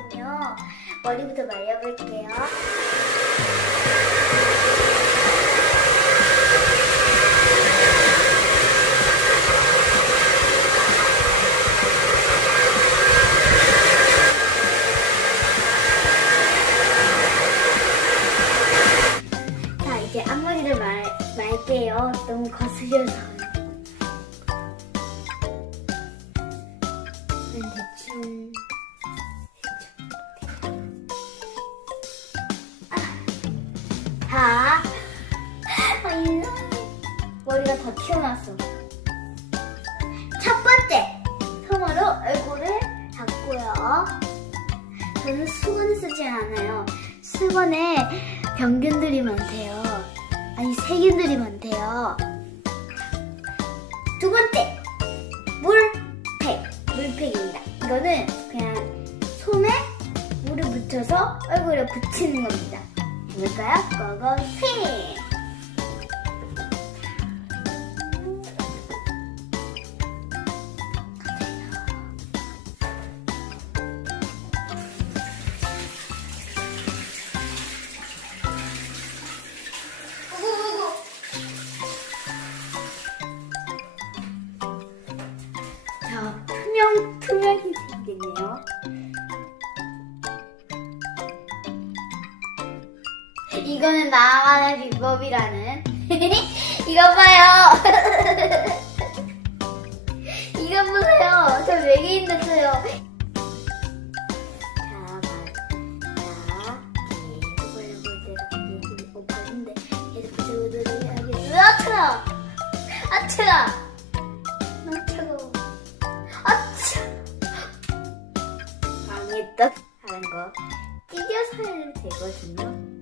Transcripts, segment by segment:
나왔거든요. 머리부터 말려볼게요. 자, 이제 앞머리를 말, 말게요. 너무 거슬려서. 튀어나왔어. 첫 번째, 손으로 얼굴을 닦고요. 저는 수건 쓰지 않아요. 수건에 병균들이 많대요. 아니, 세균들이 많대요. 두 번째, 물팩. 물팩입니다. 이거는 그냥 손에 물을 묻혀서 얼굴에 붙이는 겁니다. 해볼까요? 고고싱! 나만의 비법이라는. 이거 봐요. 이거 보세요. 저 외계인 됐어요. 아, 차가! 아, 차가워. 아차! 망했다 하는 거 찢어서 해도 되거든요.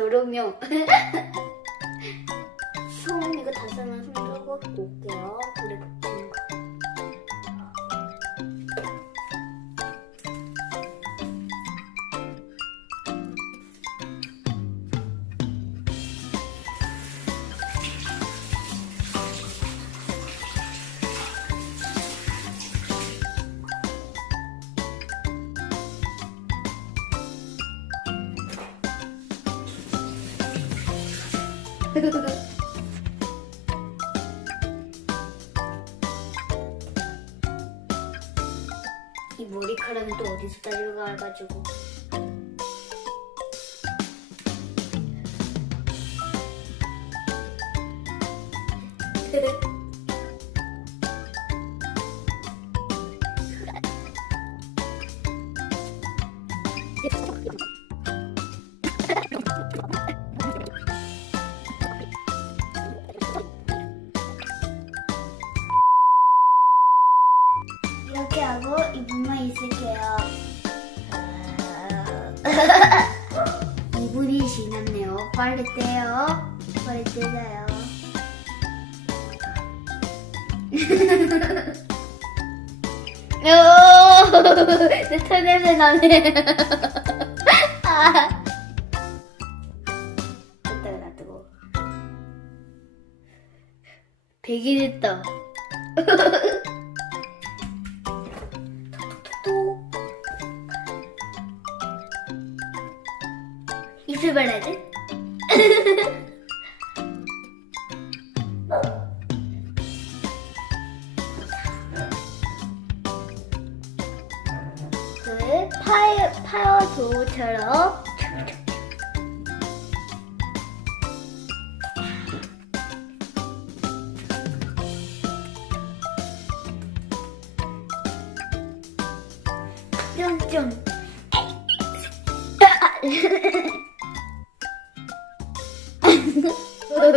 도롱뇽 손 이거 다 쓰면 손 들고 올게요. 붙 이 머리카락은 또 어디서 딸려가가지고. 이렇 빨리 떼요. 빨리 떼자요. 오, 내털 냄새 나네. 아. 됐다, 놔두고. 100이 됐다. 또 입술 발라야 돼? 그 파여 파여도처럼. 쫑쫑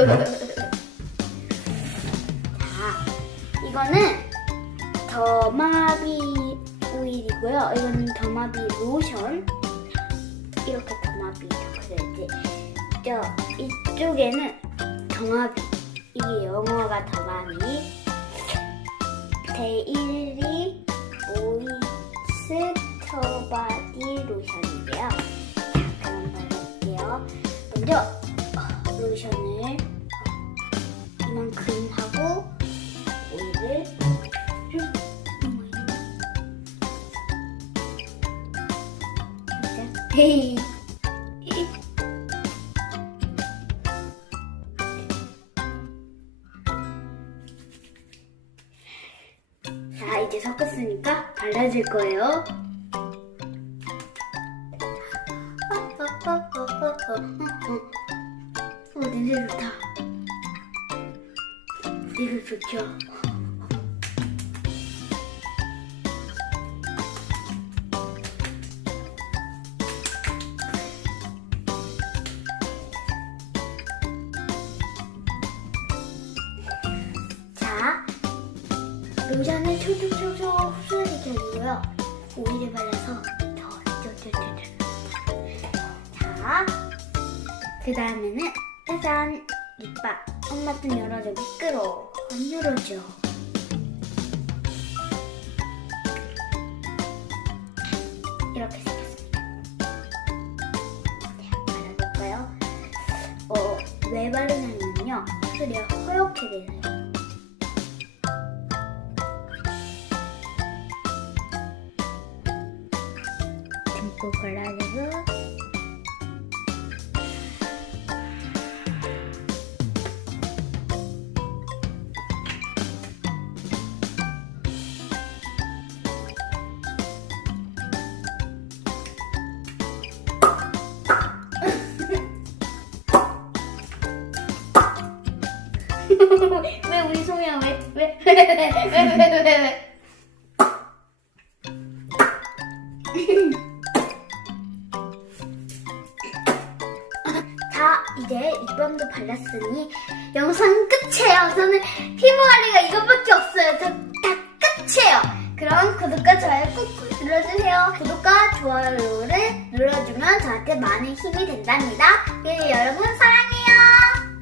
자, 이거는 더마비 오일이고요. 이거는 더마비 로션. 이렇게 더마비 적혀져 있지. 저 이쪽에는 더마비. 이게 영어가 더마비. 데일리 모이스터 바디 로션인데요. 자, 그럼 발라볼게요. 먼저 헤이 자 이제 섞었으니까 발라줄 거예요. 어 냄새 좋다. 냄새 좋죠. 로션을 촉촉촉촉 흡수시켜주고요. 오일을 발라서 더 촉촉촉촉. 자, 그 다음에는 짜잔 립밤. 엄마 좀 열어줘 미끄러. 안 열어줘. 이렇게 생겼습니다. 자, 발라볼까요? 어, 왜 바르냐면요. 입술이 허옇게 되세요. 왜 우리 소미야 왜 왜 왜 왜 왜 왜 왜? 자 이제 립밤도 발랐으니 영상 끝이에요. 저는 피부 관리가 이것밖에 없어요. 저다 끝이에요. 그럼 구독과 좋아요 꾹꾹 눌러주세요. 구독과 좋아요를 눌러주면 저한테 많은 힘이 된답니다. 그래서 여러분 사랑해요.